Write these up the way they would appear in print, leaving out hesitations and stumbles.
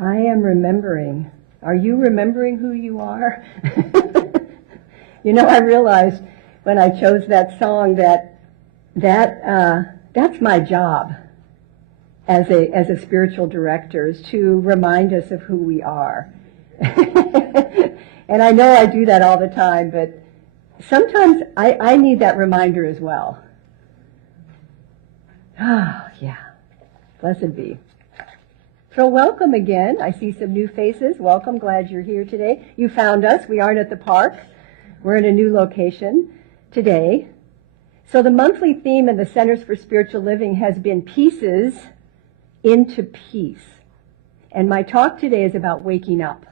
I am remembering. Are you remembering who you are? You know, I realized when I chose that song that's my job as a spiritual director, is to remind us of who we are. And I know I do that all the time, but sometimes I need that reminder as well. Ah, yeah. Blessed be. So welcome again. I see some new faces. Welcome. Glad you're here today. You found us. We aren't at the park. We're in a new location today. So the monthly theme in the Centers for Spiritual Living has been Pieces into Peace. And my talk today is about waking up.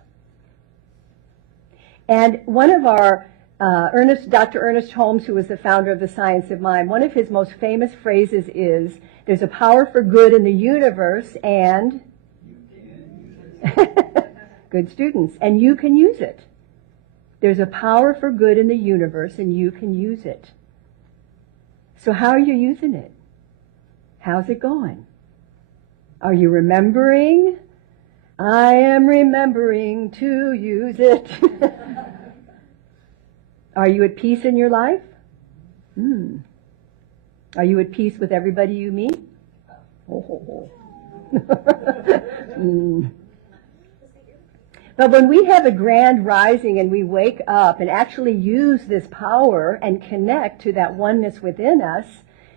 And one of our Dr. Ernest Holmes, who was the founder of the Science of Mind, one of his most famous phrases is, there's a power for good in the universe and good students, and you can use it. There's a power for good in the universe and you can use it. So how are you using it? How's it going? Are you remembering? I am remembering to use it. Are you at peace in your life? Are you at peace with everybody you meet? Oh. But when we have a grand rising and we wake up and actually use this power and connect to that oneness within us,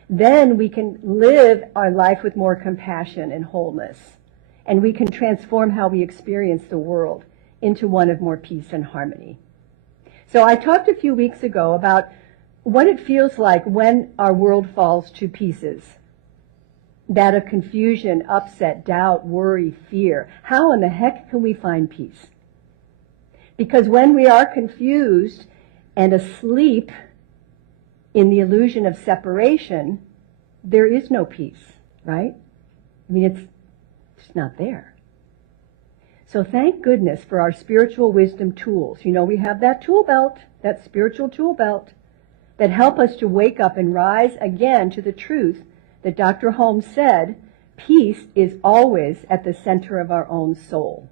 then we can live our life with more compassion and wholeness. And we can transform how we experience the world into one of more peace and harmony. So I talked a few weeks ago about what it feels like when our world falls to pieces. That of confusion, upset, doubt, worry, fear. How in the heck can we find peace? Because when we are confused and asleep in the illusion of separation, there is no peace, right? I mean, it's not there. So thank goodness for our spiritual wisdom tools. You know, we have that tool belt, that spiritual tool belt, that help us to wake up and rise again to the truth that Dr. Holmes said, peace is always at the center of our own soul.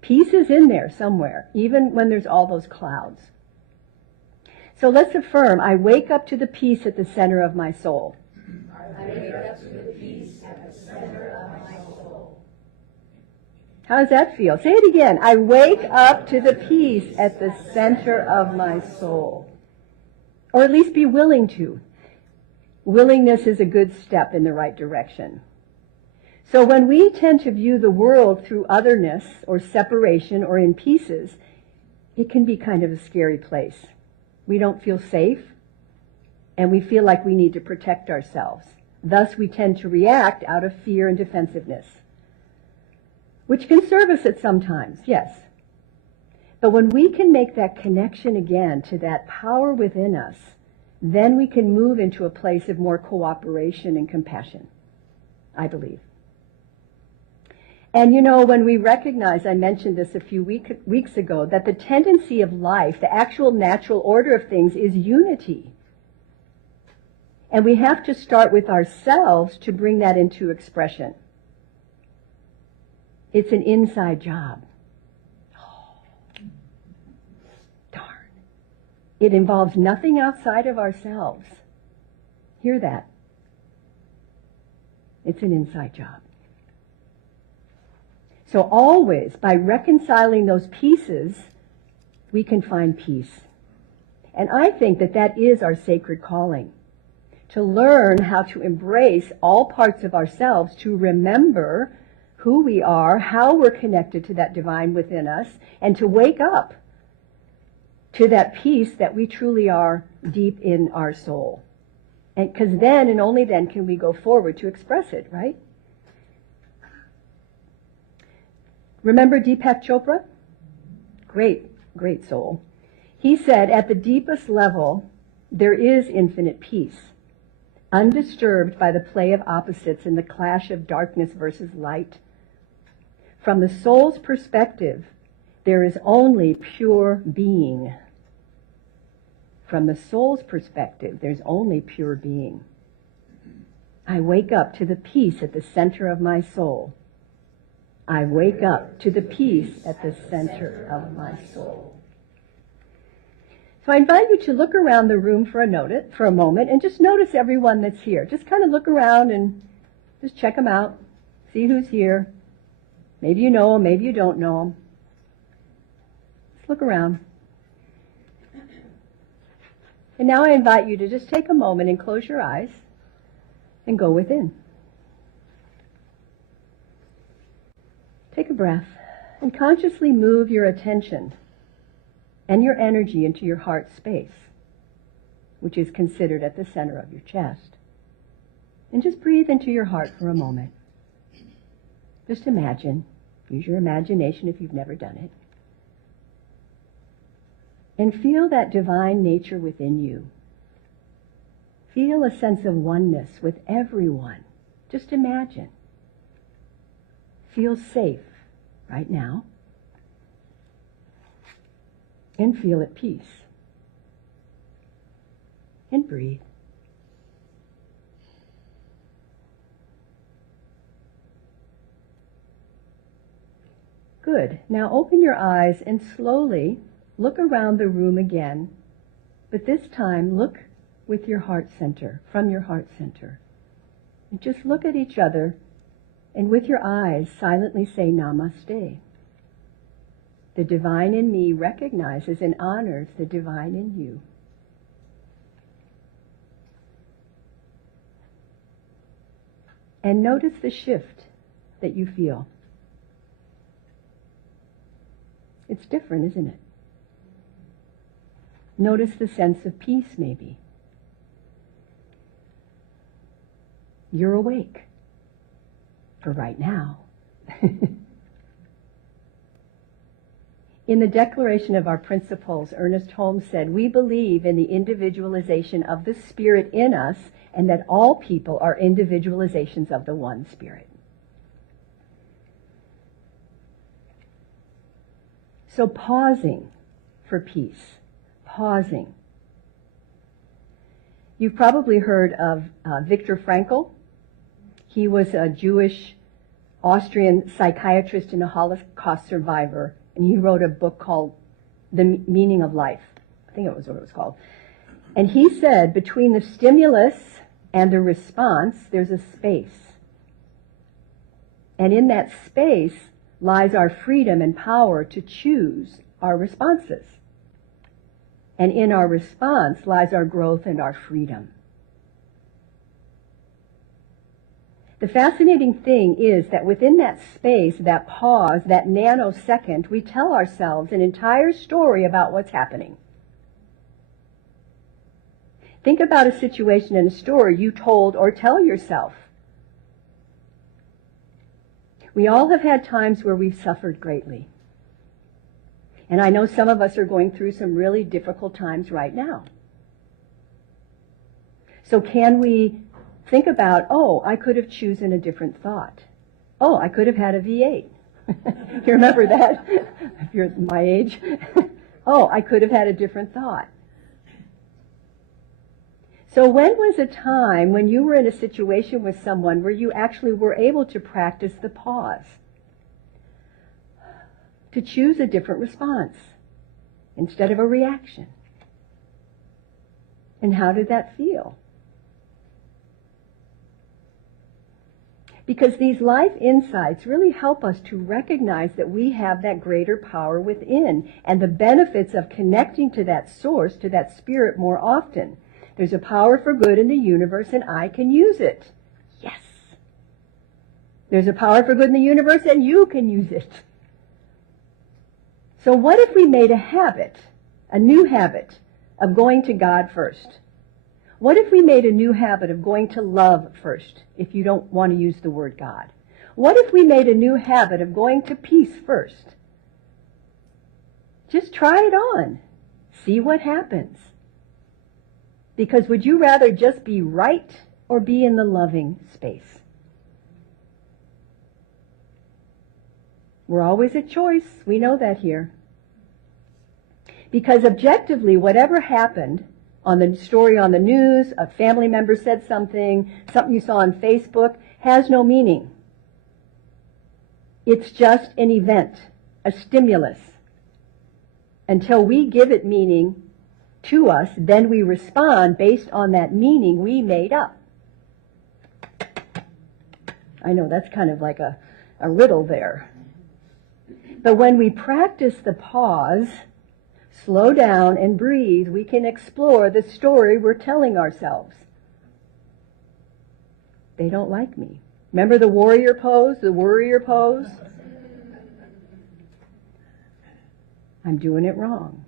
Peace is in there somewhere, even when there's all those clouds. So let's affirm, I wake up to the peace at the center of my soul. I wake up to the peace at the center of my soul. How does that feel? Say it again. I wake up to the peace at the center of my soul. Or at least be willing to. Willingness is a good step in the right direction. So when we tend to view the world through otherness or separation or in pieces, it can be kind of a scary place. We don't feel safe, and we feel like we need to protect ourselves. Thus, we tend to react out of fear and defensiveness, which can serve us at some times, yes. But when we can make that connection again to that power within us, then we can move into a place of more cooperation and compassion, I believe. And you know, when we recognize, I mentioned this a few weeks ago, that the tendency of life, the actual natural order of things is unity. And we have to start with ourselves to bring that into expression. It's an inside job. Oh, darn. It involves nothing outside of ourselves. Hear that. It's an inside job. So always, by reconciling those pieces, we can find peace. And I think that that is our sacred calling, to learn how to embrace all parts of ourselves, to remember who we are, how we're connected to that divine within us, and to wake up to that peace that we truly are deep in our soul. And because then and only then can we go forward to express it, right? Remember Deepak Chopra? Great soul. He said, at the deepest level, there is infinite peace, undisturbed by the play of opposites and the clash of darkness versus light. From the soul's perspective, there is only pure being. From the soul's perspective, there's only pure being. I wake up to the peace at the center of my soul. I wake up to the peace at the center of my soul. So I invite you to look around the room for a moment and just notice everyone that's here. Just kind of look around and just check them out. See who's here. Maybe you know them, maybe you don't know them. Just look around. And now I invite you to just take a moment and close your eyes and go within. Take a breath and consciously move your attention and your energy into your heart space, which is considered at the center of your chest. And just breathe into your heart for a moment. Just imagine. Use your imagination if you've never done it. And feel that divine nature within you. Feel a sense of oneness with everyone. Just imagine. Feel safe right now. And feel at peace. And breathe. Good. Now open your eyes and slowly look around the room again, but this time look with your heart center, from your heart center. And just look at each other and with your eyes silently say Namaste. The divine in me recognizes and honors the divine in you. And notice the shift that you feel. It's different, isn't it? Notice the sense of peace, maybe. You're awake. For right now. In the declaration of our principles, Ernest Holmes said, "We believe in the individualization of the Spirit in us, and that all people are individualizations of the one Spirit." So pausing for peace. Pausing. You've probably heard of Viktor Frankl. He was a Jewish Austrian psychiatrist and a Holocaust survivor, and he wrote a book called The Meaning of Life. I think it was what it was called. And he said, between the stimulus and the response, there's a space. And in that space lies our freedom and power to choose our responses. And in our response lies our growth and our freedom. The fascinating thing is that within that space, that pause, that nanosecond, we tell ourselves an entire story about what's happening. Think about a situation and a story you told or tell yourself. We all have had times where we've suffered greatly. And I know some of us are going through some really difficult times right now. So can we think about, oh, I could have chosen a different thought. Oh, I could have had a V8. You remember that? If you're my age. Oh, I could have had a different thought. So when was a time when you were in a situation with someone where you actually were able to practice the pause? To choose a different response instead of a reaction. And how did that feel? Because these life insights really help us to recognize that we have that greater power within and the benefits of connecting to that source, to that spirit more often. There's a power for good in the universe and I can use it. Yes. There's a power for good in the universe and you can use it. So what if we made a habit, a new habit, of going to God first? What if we made a new habit of going to love first, if you don't want to use the word God? What if we made a new habit of going to peace first? Just try it on. See what happens. Because would you rather just be right or be in the loving space? We're always a choice. We know that here. Because objectively, whatever happened on the story on the news, a family member said something you saw on Facebook, has no meaning. It's just an event, a stimulus. Until we give it meaning to us, then we respond based on that meaning we made up. I know that's kind of like a riddle there. But when we practice the pause, slow down and breathe, we can explore the story we're telling ourselves. They don't like me. Remember the warrior pose, the worrier pose? I'm doing it wrong.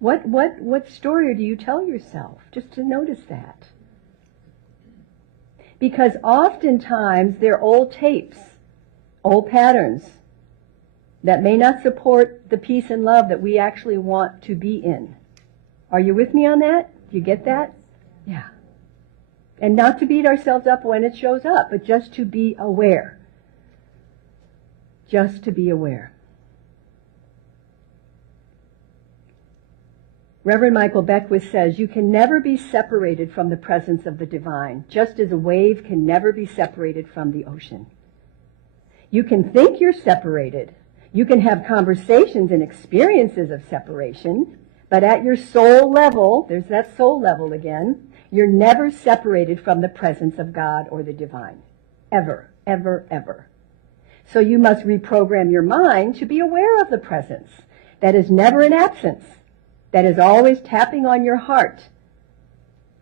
What story do you tell yourself? Just to notice that. Because oftentimes they're old tapes, old patterns that may not support the peace and love that we actually want to be in. Are you with me on that? Do you get that? Yeah. And not to beat ourselves up when it shows up, but just to be aware. Just to be aware. Reverend Michael Beckwith says, you can never be separated from the presence of the divine, just as a wave can never be separated from the ocean. You can think you're separated. You can have conversations and experiences of separation, but at your soul level, there's that soul level again, you're never separated from the presence of God or the divine. Ever, ever, ever. So you must reprogram your mind to be aware of the presence that is never in absence, that is always tapping on your heart,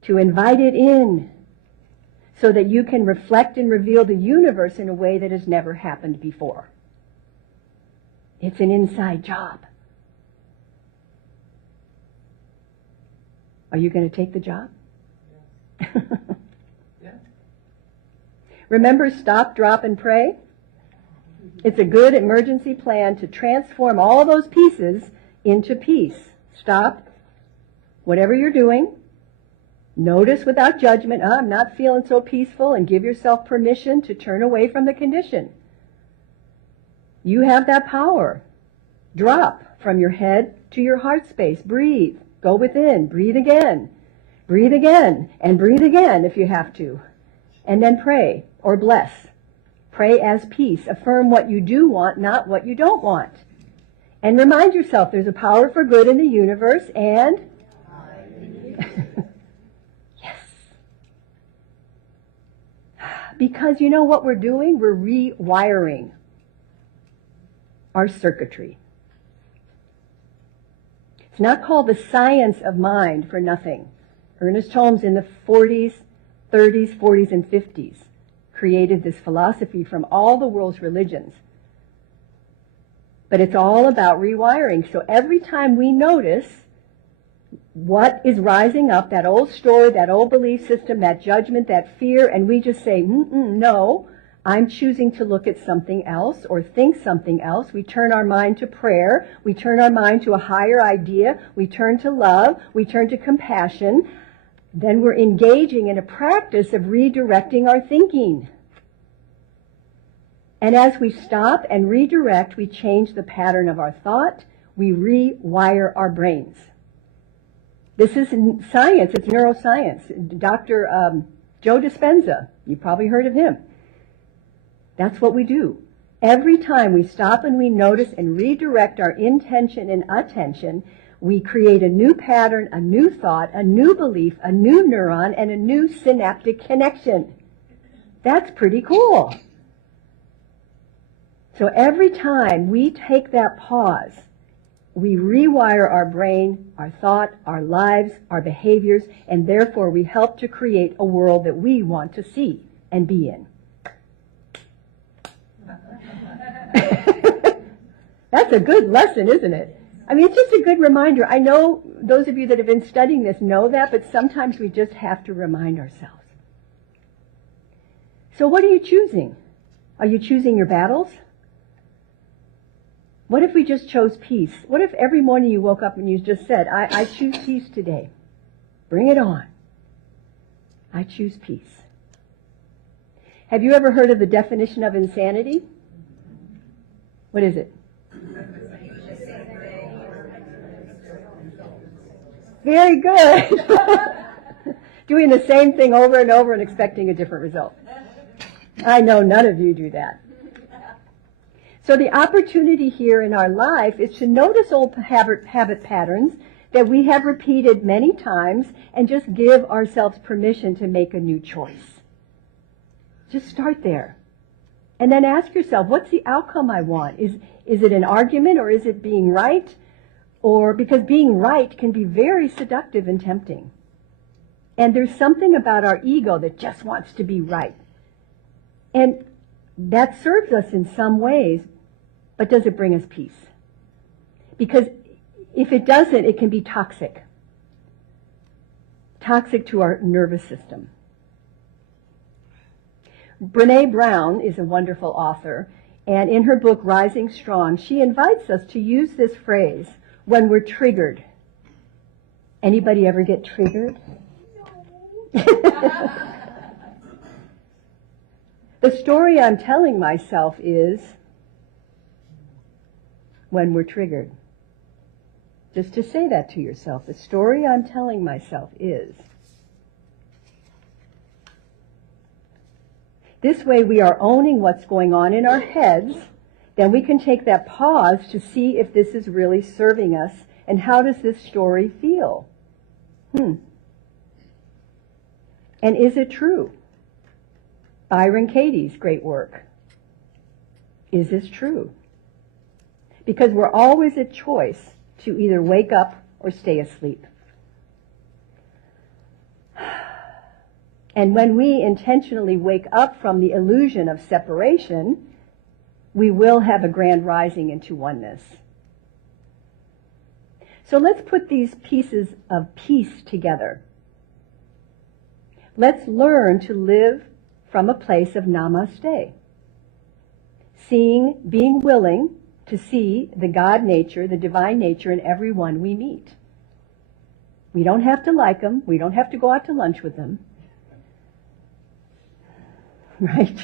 to invite it in, so that you can reflect and reveal the universe in a way that has never happened before. It's an inside job. Are you going to take the job? Yeah. Remember, stop, drop, and pray? It's a good emergency plan to transform all those pieces into peace. Stop, whatever you're doing. Notice without judgment, I'm not feeling so peaceful, and give yourself permission to turn away from the condition. You have that power. Drop from your head to your heart space. Breathe. Go within. Breathe again. Breathe again. And breathe again if you have to. And then pray or bless. Pray as peace. Affirm what you do want, not what you don't want. And remind yourself there's a power for good in the universe, and yes. Because you know what we're doing? We're rewiring our circuitry. It's not called the science of mind for nothing. Ernest Holmes in the 40s, 30s, 40s, and 50s created this philosophy from all the world's religions. But it's all about rewiring. So every time we notice what is rising up, that old story, that old belief system, that judgment, that fear, and we just say, no, I'm choosing to look at something else or think something else. We turn our mind to prayer. We turn our mind to a higher idea. We turn to love. We turn to compassion. Then we're engaging in a practice of redirecting our thinking. And as we stop and redirect, we change the pattern of our thought. We rewire our brains. This is science. It's neuroscience. Dr. Joe Dispenza, you've probably heard of him. That's what we do. Every time we stop and we notice and redirect our intention and attention, we create a new pattern, a new thought, a new belief, a new neuron, and a new synaptic connection. That's pretty cool. So every time we take that pause, we rewire our brain, our thought, our lives, our behaviors, and therefore we help to create a world that we want to see and be in. That's a good lesson, isn't it? I mean, it's just a good reminder. I know those of you that have been studying this know that, but sometimes we just have to remind ourselves. So what are you choosing? Are you choosing your battles? What if we just chose peace? What if every morning you woke up and you just said, I choose peace today. Bring it on. I choose peace. Have you ever heard of the definition of insanity? What is it? Very good. Doing the same thing over and over and expecting a different result. I know none of you do that. So the opportunity here in our life is to notice old habit patterns that we have repeated many times and just give ourselves permission to make a new choice. Just start there. And then ask yourself, what's the outcome I want? Is it an argument, or is it being right? Or because being right can be very seductive and tempting. And there's something about our ego that just wants to be right. And that serves us in some ways, but does it bring us peace? Because if it doesn't, it can be toxic. Toxic to our nervous system. Brene Brown is a wonderful author, and in her book, Rising Strong, she invites us to use this phrase when we're triggered. Anybody ever get triggered? The story I'm telling myself is when we're triggered. Just to say that to yourself. The story I'm telling myself is. This way we are owning what's going on in our heads. Then we can take that pause to see if this is really serving us, and how does this story feel? And is it true? Byron Katie's great work. Is this true? Because we're always a choice to either wake up or stay asleep. And when we intentionally wake up from the illusion of separation, we will have a grand rising into oneness. So let's put these pieces of peace together. Let's learn to live from a place of Namaste. Being willing to see the God nature, the divine nature in everyone we meet. We don't have to like them. We don't have to go out to lunch with them. Right?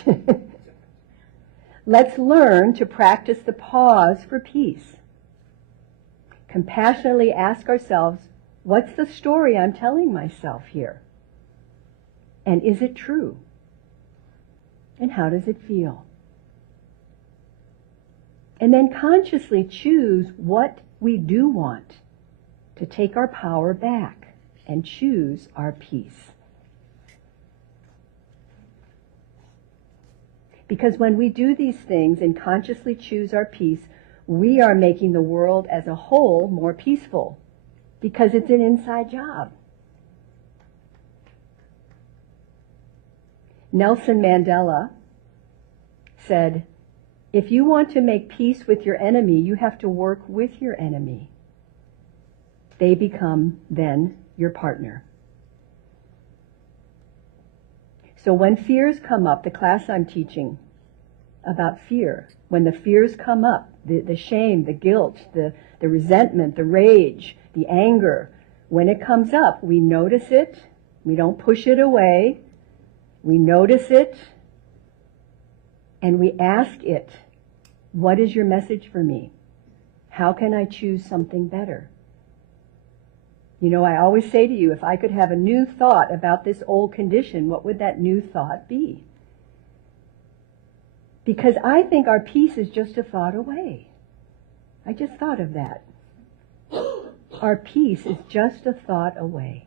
Let's learn to practice the pause for peace. Compassionately ask ourselves, what's the story I'm telling myself here? And is it true? And how does it feel? And then consciously choose what we do want to take our power back and choose our peace. Because when we do these things and consciously choose our peace, we are making the world as a whole more peaceful, because it's an inside job. Nelson Mandela said, if you want to make peace with your enemy, you have to work with your enemy. They become then your partner. So when fears come up, the class I'm teaching about fear, when the fears come up, the shame, the guilt, the resentment, the rage, the anger, when it comes up, we notice it, we don't push it away, we notice it, and we ask it, what is your message for me? How can I choose something better? You know, I always say to you, if I could have a new thought about this old condition, what would that new thought be? Because I think our peace is just a thought away. I just thought of that. Our peace is just a thought away.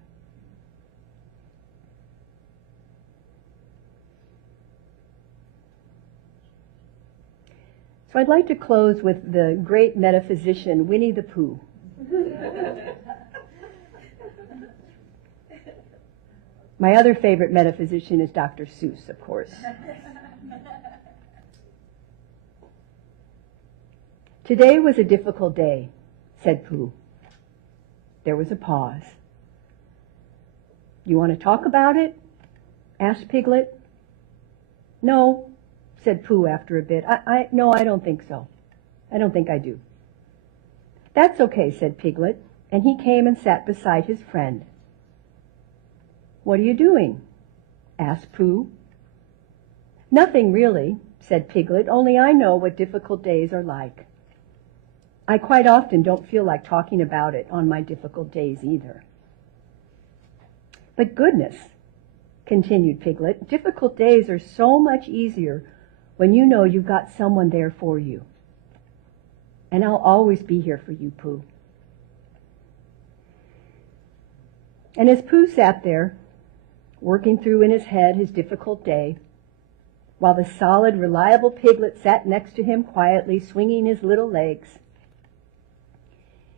So I'd like to close with the great metaphysician Winnie the Pooh. My other favorite metaphysician is Dr. Seuss, of course. Today was a difficult day, said Pooh. There was a pause. You want to talk about it? Asked Piglet. No, said Pooh after a bit. No, I don't think so. I don't think I do. That's okay, said Piglet, and he came and sat beside his friend. What are you doing? Asked Pooh. Nothing really, said Piglet, only I know what difficult days are like. I quite often don't feel like talking about it on my difficult days either. But goodness, continued Piglet, difficult days are so much easier when you know you've got someone there for you. And I'll always be here for you, Pooh. And as Pooh sat there, working through in his head his difficult day, while the solid, reliable Piglet sat next to him quietly, swinging his little legs,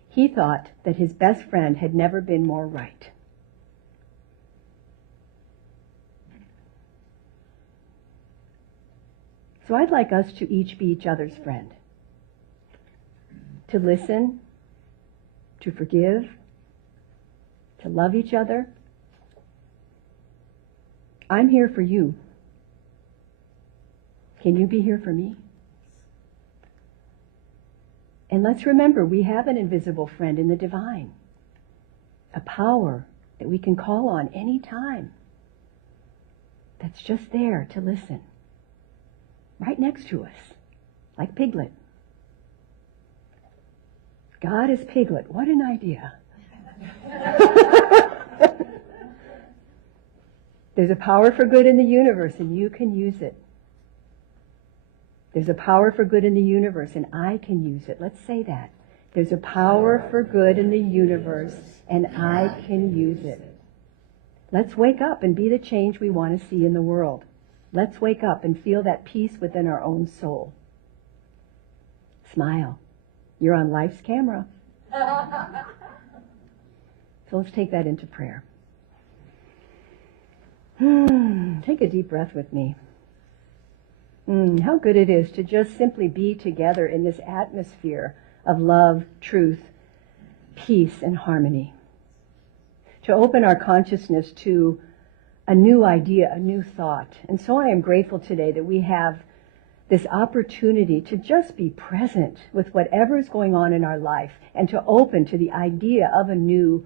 he thought that his best friend had never been more right. So I'd like us to each be each other's friend. To listen, to forgive, to love each other. I'm here for you. Can you be here for me? And let's remember, we have an invisible friend in the divine. A power that we can call on any time. That's just there to listen. Right next to us. Like Piglet. God is Piglet. What an idea. There's a power for good in the universe, and you can use it. There's a power for good in the universe, and I can use it. Let's say that. There's a power for good in the universe, and I can use it. Let's wake up and be the change we want to see in the world. Let's wake up and feel that peace within our own soul. Smile. You're on life's camera. So let's take that into prayer. Take a deep breath with me. How good it is to just simply be together in this atmosphere of love, truth, peace, and harmony. To open our consciousness to a new idea, a new thought. And so I am grateful today that we have this opportunity to just be present with whatever is going on in our life and to open to the idea of a new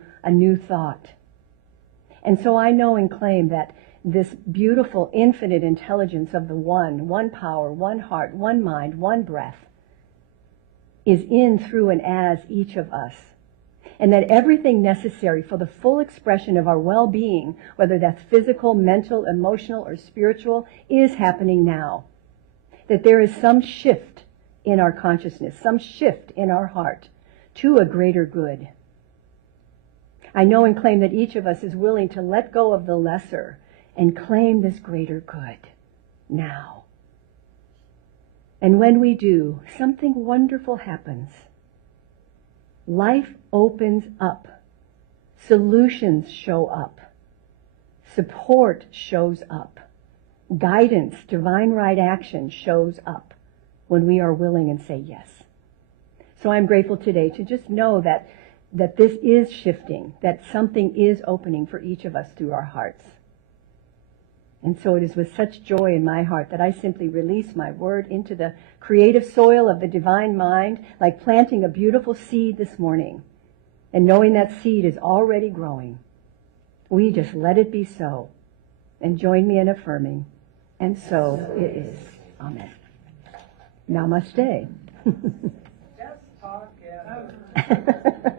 thought. And so I know and claim that this beautiful infinite intelligence of the one power, one heart, one mind, one breath, is in, through, and as each of us. And that everything necessary for the full expression of our well-being, whether that's physical, mental, emotional, or spiritual, is happening now. That there is some shift in our consciousness, some shift in our heart to a greater good. I know and claim that each of us is willing to let go of the lesser and claim this greater good now. And when we do, something wonderful happens. Life opens up. Solutions show up. Support shows up. Guidance, divine right action shows up when we are willing and say yes. So I'm grateful today to just know that this is shifting, that something is opening for each of us through our hearts. And so it is with such joy in my heart that I simply release my word into the creative soil of the divine mind, like planting a beautiful seed this morning. And knowing that seed is already growing. We just let it be so. And join me in affirming. And so it is. Amen. Namaste. Just talk it out.